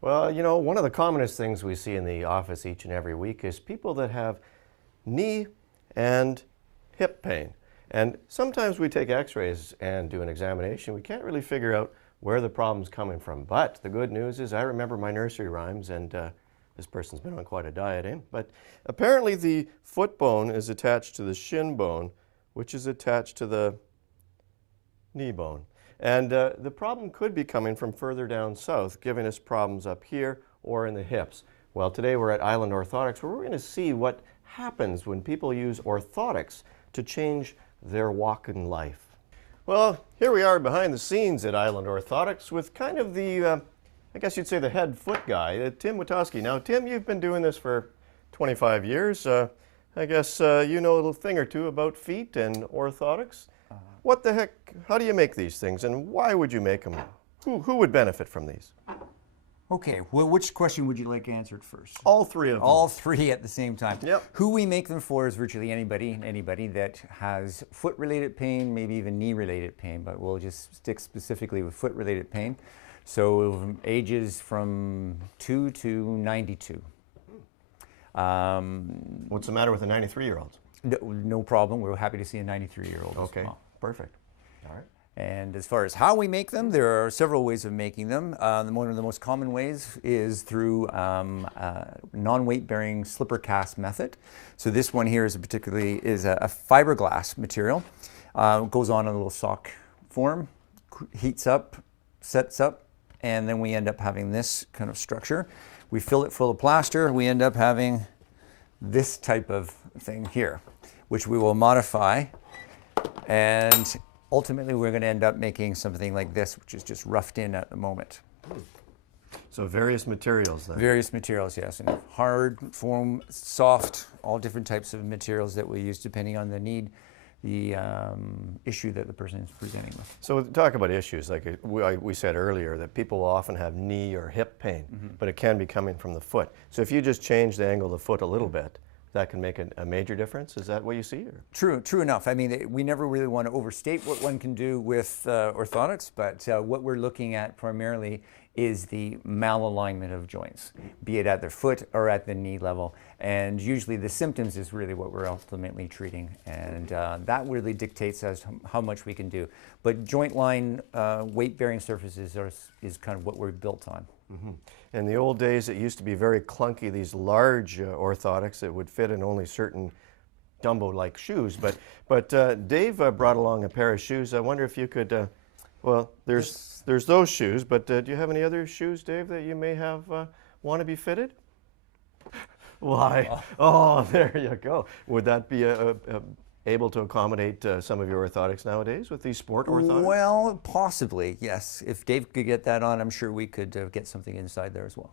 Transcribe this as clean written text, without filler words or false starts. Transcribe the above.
Well, you know, one of the commonest things we see in the office each and every week is people that have knee and hip pain. And sometimes we take x-rays and do an examination. We can't really figure out where the problem's coming from. But the good news is I remember my nursery rhymes, and this person's been on quite a diet, eh? But apparently the foot bone is attached to the shin bone, which is attached to the knee bone. And the problem could be coming from further down south, giving us problems up here or in the hips. Well, today we're at Island Orthotics, where we're going to see what happens when people use orthotics to change their walk in life. Well, here we are behind the scenes at Island Orthotics with kind of the, I guess you'd say the head foot guy, Tim Witowski. Now, Tim, you've been doing this for 25 years. I guess you know a little thing or two about feet and orthotics. What the heck, how do you make these things, and why would you make them? Who would benefit from these? Okay, well, which question would you like answered first? All three of them. All three at the same time. Yep. Who we make them for is virtually anybody that has foot-related pain, maybe even knee-related pain, but we'll just stick specifically with foot-related pain. So ages from 2 to 92. What's the matter with a 93-year-old? No problem. We're happy to see a 93-year-old Okay, as well. perfect. All right. And as far as how we make them, there are several ways of making them. One of the most common ways is through non-weight-bearing slipper cast method. So this one here is a fiberglass material. Goes on in a little sock form, heats up, sets up, and then we end up having this kind of structure. We fill it full of plaster. We end up having this type of thing here, which we will modify, and ultimately we're going to end up making something like this, which is just roughed in at the moment. So various materials then? Various materials, yes, and hard, foam, soft, all different types of materials that we use depending on the need, the issue that the person is presenting with. So talk about issues, like we said earlier, that people will often have knee or hip pain, but it can be coming from the foot. So if you just change the angle of the foot a little bit, that can make a major difference? Is that what you see? Or? True enough. I mean, we never really want to overstate what one can do with orthotics, but what we're looking at primarily is the malalignment of joints, be it at the foot or at the knee level. And usually the symptoms is really what we're ultimately treating. And that really dictates as how much we can do. But joint line weight-bearing surfaces is kind of what we're built on. In the old days, it used to be very clunky, these large orthotics that would fit in only certain Dumbo-like shoes. But Dave brought along a pair of shoes. I wonder if you could, well, there's those shoes, but do you have any other shoes, Dave, that you may have want to be fitted? Why? Oh, there you go. Would that be able to accommodate some of your orthotics nowadays with these sport orthotics? Well, possibly, yes. If Dave could get that on, I'm sure we could get something inside there as well.